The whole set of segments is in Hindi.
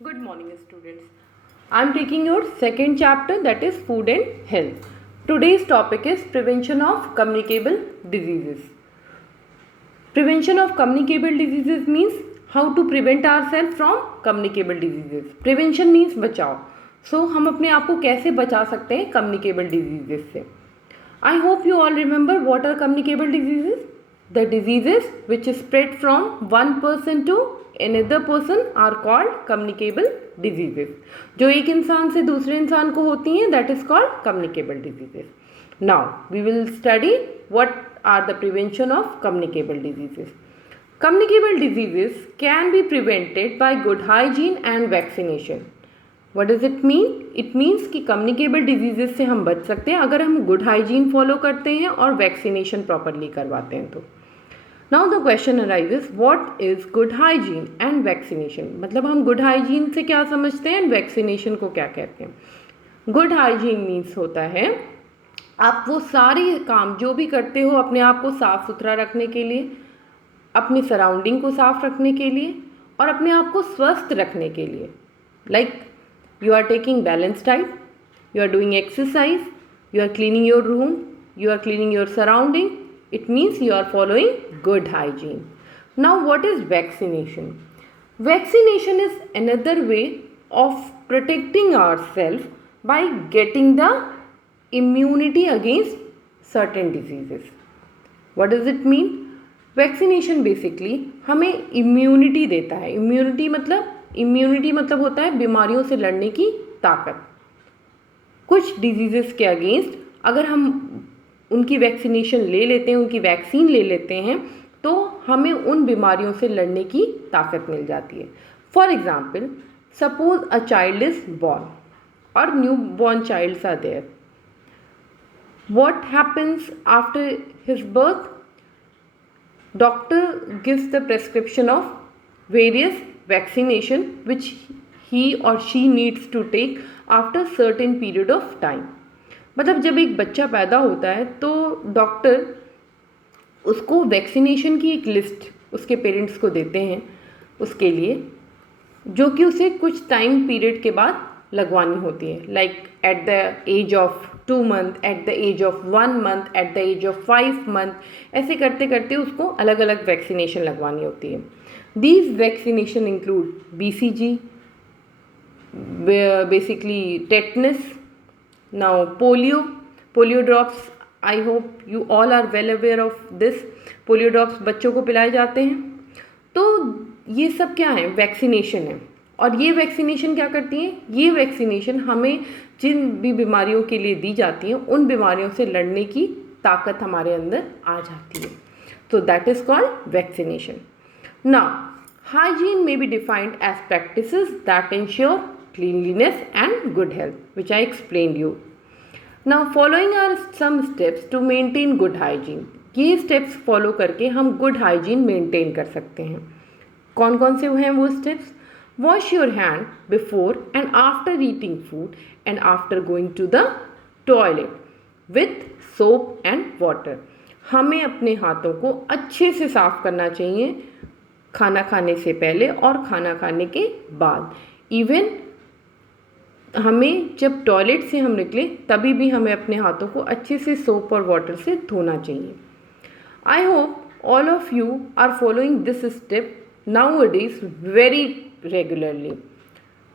Good morning, students. I am taking your second chapter, that is food and health. Today's topic is prevention of communicable diseases. Prevention of communicable diseases means how to prevent ourselves from communicable diseases. Prevention means बचाव. So हम अपने आप को कैसे बचा सकते हैं communicable diseases से. I hope you all remember what are communicable diseases. The diseases which spread from one person to another person are called communicable diseases. जो एक इंसान से दूसरे इंसान को होती हैं that is called communicable diseases. Now we will study what are the prevention of communicable diseases. Communicable diseases can be prevented by good hygiene and vaccination. What does it mean? It means कि communicable diseases से हम बच सकते हैं अगर हम good hygiene follow करते हैं और vaccination properly करवाते हैं तो. Now the question arises, what is good hygiene and vaccination? मतलब हम good hygiene से क्या समझते हैं and vaccination को क्या कहते हैं? Good hygiene means होता है आप वो सारे काम जो भी करते हो अपने आप को साफ़ सुथरा रखने के लिए, अपनी सराउंडिंग को साफ़ रखने के लिए और अपने आप को स्वस्थ रखने के लिए. Like you are taking balance diet, you are doing exercise, you are cleaning your room, you are cleaning your surrounding. It means you are following good hygiene. Now what is vaccination? Vaccination is another way of protecting ourselves by getting the immunity against certain diseases. What does it mean? Vaccination basically हमें इम्यूनिटी देता है. इम्यूनिटी मतलब होता है बीमारियों से लड़ने की ताकत. कुछ डिजीज़ेस के अगेंस्ट अगर हम उनकी वैक्सीनेशन ले लेते हैं, उनकी वैक्सीन ले लेते हैं तो हमें उन बीमारियों से लड़ने की ताकत मिल जाती है. For example, suppose a child is born और new born childs are there. What happens after his birth? Doctor gives the prescription of various vaccination which he or she needs to take after certain period of time. मतलब जब एक बच्चा पैदा होता है तो डॉक्टर उसको वैक्सीनेशन की एक लिस्ट उसके पेरेंट्स को देते हैं उसके लिए, जो कि उसे कुछ टाइम पीरियड के बाद लगवानी होती है. Like at the age of 2 months, at the age of 1 month, at the age of 5 months, ऐसे करते करते उसको अलग अलग वैक्सीनेशन लगवानी होती है. These vaccination include BCG, basically tetanus, now polio drops. I hope you all are well aware of this. Polio drops बच्चों को पिलाए जाते हैं. तो ये सब क्या है? वैक्सीनेशन है. और ये वैक्सीनेशन क्या करती हैं? ये वैक्सीनेशन हमें जिन भी बीमारियों के लिए दी जाती हैं उन बीमारियों से लड़ने की ताकत हमारे अंदर आ जाती है. तो that is called vaccination. Now hygiene may be defined as practices that ensure cleanliness and good health, which I explained you. Now following are some steps to maintain good hygiene. ये steps follow करके हम good hygiene maintain कर सकते हैं. कौन कौन से हैं वो steps? Wash your hand before and after eating food and after going to the toilet with soap and water. हमें अपने हाथों को अच्छे से साफ़ करना चाहिए खाना खाने से पहले और खाना खाने के बाद. इवन हमें जब टॉयलेट से हम निकले तभी भी हमें अपने हाथों को अच्छे से सोप और वाटर से धोना चाहिए. I hope all of you are following this step nowadays very regularly,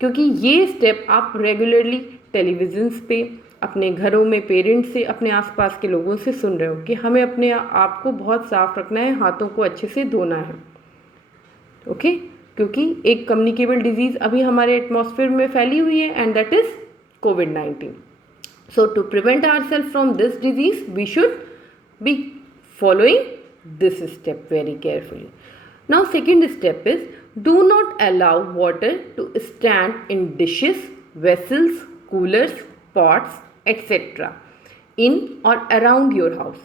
क्योंकि ये स्टेप आप रेगुलरली टेलीविज़न्स पे, अपने घरों में पेरेंट्स से, अपने आसपास के लोगों से सुन रहे हो कि हमें अपने आप को बहुत साफ़ रखना है, हाथों को अच्छे से धोना है. ओके क्योंकि एक कम्युनिकेबल डिजीज़ अभी हमारे एटमॉस्फेयर में फैली हुई है and that is COVID-19. So to prevent ourselves from this disease we should be following this step very carefully. Now second step is do not allow water to stand in dishes, vessels, coolers, pots, etc. in or around your house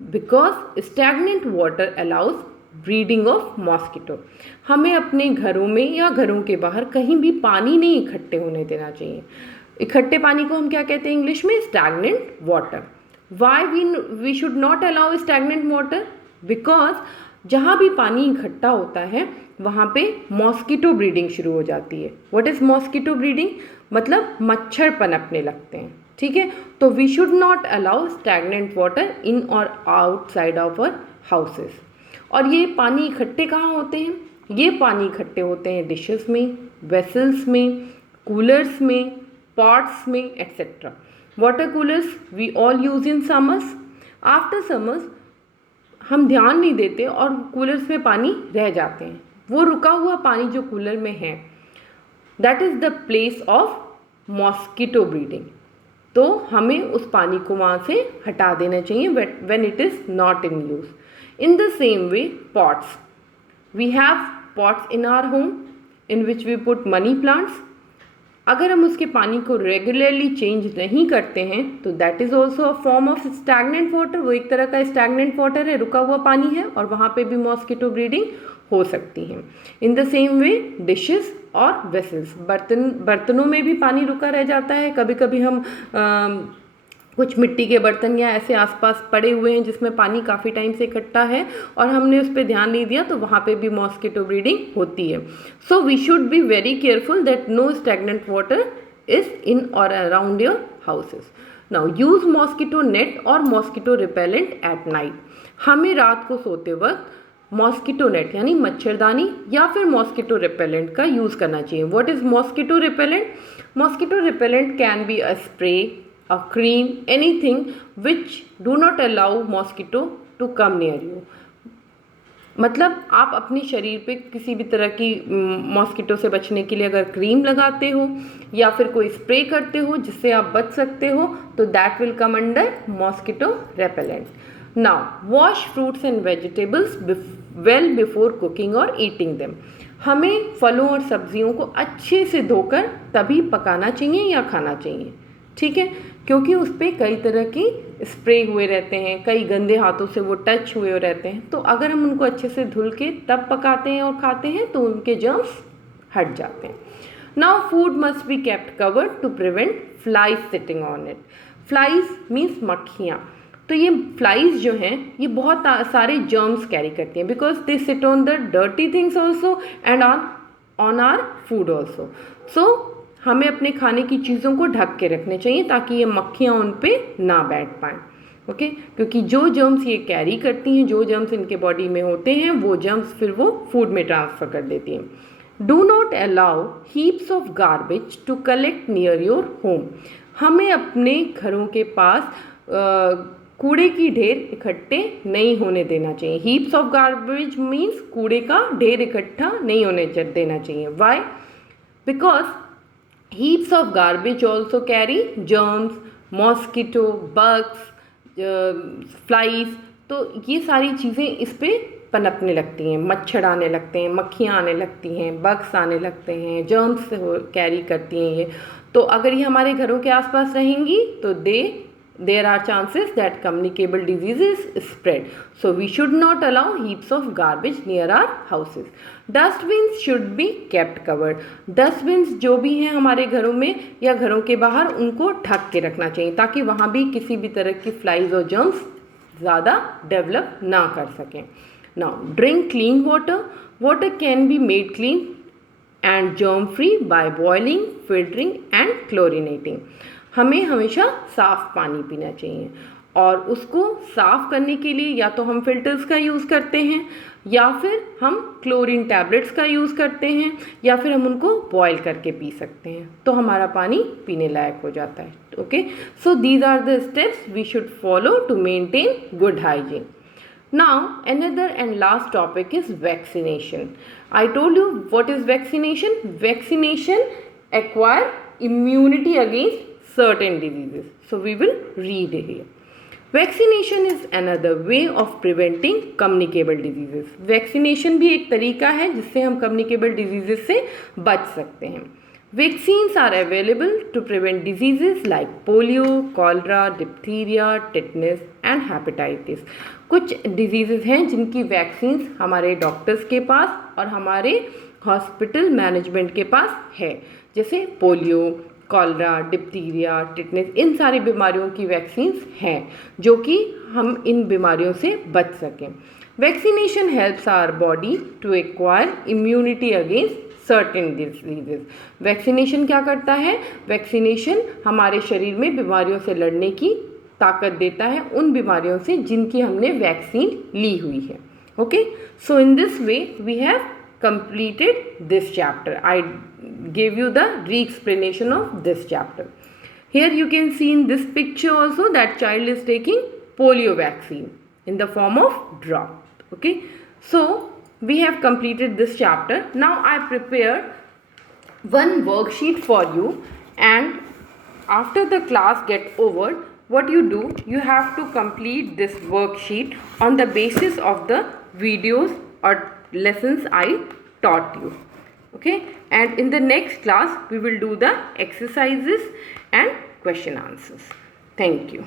because stagnant water allows breeding of mosquito. हमें अपने घरों में या घरों के बाहर कहीं भी पानी नहीं इकट्ठे होने देना चाहिए. इकट्ठे पानी को हम क्या कहते हैं इंग्लिश में? Stagnant water. Why we should not allow stagnant water? Because जहाँ भी पानी इकट्ठा होता है वहाँ पे मॉस्किटो ब्रीडिंग शुरू हो जाती है। What is mosquito breeding? मतलब मच्छर पनपने लगते हैं, ठीक है। तो we should not allow stagnant water in और आउटसाइड ऑफ आवर हाउसेस। और ये पानी इकट्ठे कहाँ होते हैं? ये पानी इकट्ठे होते हैं डिशेस में, वेसल्स में, कूलर्स में, पॉट्स में, etcetera. Water coolers we all use in summers. After summers हम ध्यान नहीं देते और कूलर्स में पानी रह जाते हैं। वो रुका हुआ पानी जो कूलर में है, that is the place of mosquito breeding. तो हमें उस पानी को वहाँ से हटा देना चाहिए when it is not in use. In the same way pots, we have pots in our home in which we put money plants. अगर हम उसके पानी को रेगुलरली चेंज नहीं करते हैं तो that is also a form of stagnant water. वो एक तरह का स्टैगनेंट वाटर है, रुका हुआ पानी है, और वहाँ पे भी मॉस्किटो ब्रीडिंग हो सकती है। इन द सेम वे डिशेस और वेसल्स, बर्तनों में भी पानी रुका रह जाता है। कभी कभी हम कुछ मिट्टी के बर्तन या ऐसे आसपास पड़े हुए हैं जिसमें पानी काफ़ी टाइम से इकट्ठा है और हमने उस पर ध्यान नहीं दिया, तो वहाँ पे भी मॉस्किटो ब्रीडिंग होती है। So we should be very careful that no stagnant water is in और around your houses. Now use mosquito net और मॉस्किटो रिपेलेंट एट नाइट। हमें रात को सोते वक्त मॉस्किटो नेट यानी मच्छरदानी या फिर मॉस्किटो रिपेलेंट का यूज़ करना चाहिए। What is mosquito repellent? Mosquito repellent can be a spray, a cream, anything which do not allow mosquito to come near you। मतलब आप अपने शरीर पे किसी भी तरह की मॉस्किटो से बचने के लिए अगर क्रीम लगाते हो या फिर कोई स्प्रे करते हो जिससे आप बच सकते हो, तो that will come under mosquito repellent. Now wash fruits and vegetables well before cooking और ईटिंग देम। हमें फलों और सब्जियों को अच्छे से धोकर तभी पकाना चाहिए या खाना चाहिए, ठीक है, क्योंकि उस पर कई तरह की स्प्रे हुए रहते हैं, कई गंदे हाथों से वो टच हुए रहते हैं। तो अगर हम उनको अच्छे से धुल के तब पकाते हैं और खाते हैं तो उनके जर्म्स हट जाते हैं। Now food must be kept covered to prevent flies sitting on it. Flies means मक्खियाँ। तो ये फ्लाइज जो हैं ये बहुत सारे जर्म्स कैरी करती हैं because they sit on the dirty things also and on our food also. So हमें अपने खाने की चीज़ों को ढक के रखने चाहिए ताकि ये मक्खियाँ उन पे ना बैठ पाएँ, ओके। क्योंकि जो जर्म्स ये कैरी करती हैं, जो जर्म्स इनके बॉडी में होते हैं, वो जर्म्स फिर वो फूड में ट्रांसफ़र कर देती हैं। Do not allow heaps of garbage to collect near your home. हमें अपने घरों के पास कूड़े की ढेर इकट्ठे नहीं होने देना चाहिए। हीप्स ऑफ गार्बेज मीन्स कूड़े का ढेर इकट्ठा नहीं होने देना चाहिए। Why? Because heaps of garbage also carry germs, mosquito, bugs, flies। तो ये सारी चीज़ें इस पे पनपने लगती हैं, मच्छर आने लगते हैं, मक्खियाँ आने लगती हैं, बग्स आने लगते हैं, जर्म्स कैरी करती हैं ये। तो अगर ये हमारे घरों के आसपास रहेंगी तो there are chances that communicable diseases spread. So we should not allow heaps of garbage near our houses. Dustbins should be kept covered. Dustbins जो भी हैं हमारे घरों में या घरों के बाहर, उनको ढक के रखना चाहिए ताकि वहाँ भी किसी भी तरह की फ्लाइज और जर्म्स ज़्यादा डेवलप ना कर सकें। Now drink clean water. Water can be made clean and germ free by boiling, filtering and chlorinating। हमें हमेशा साफ़ पानी पीना चाहिए और उसको साफ़ करने के लिए या तो हम फिल्टर्स का यूज़ करते हैं या फिर हम क्लोरीन टैबलेट्स का यूज़ करते हैं या फिर हम उनको बॉयल करके पी सकते हैं, तो हमारा पानी पीने लायक हो जाता है, okay. So these are the steps we should follow to maintain good hygiene. Now another and last topic is vaccination. I told you what is vaccination. Vaccination acquire immunity against certain diseases. So we will read here. Vaccination is another way of preventing communicable diseases. Vaccination भी एक तरीका है जिससे हम communicable diseases से बच सकते हैं। Vaccines are available to prevent diseases like polio, cholera, diphtheria, tetanus and hepatitis। कुछ diseases हैं जिनकी vaccines हमारे डॉक्टर्स के पास और हमारे हॉस्पिटल मैनेजमेंट के पास है, जैसे पोलियो, कॉलरा, डिप्थीरिया, टिटनेस, इन सारी बीमारियों की वैक्सीन्स हैं जो कि हम इन बीमारियों से बच सकें। Vaccination helps our body to acquire immunity against certain diseases. Vaccination क्या करता है? वैक्सीनेशन हमारे शरीर में बीमारियों से लड़ने की ताकत देता है, उन बीमारियों से जिनकी हमने वैक्सीन ली हुई है. Okay, so in this way we have completed this chapter. I gave you the re-explanation of this chapter. Here you can see in this picture also that child is taking polio vaccine in the form of drop. Okay, so we have completed this chapter. Now I prepared one worksheet for you, and after the class get over, what you do, you have to complete this worksheet on the basis of the videos or lessons I taught you. Okay, and in the next class we will do the exercises and question answers. Thank you.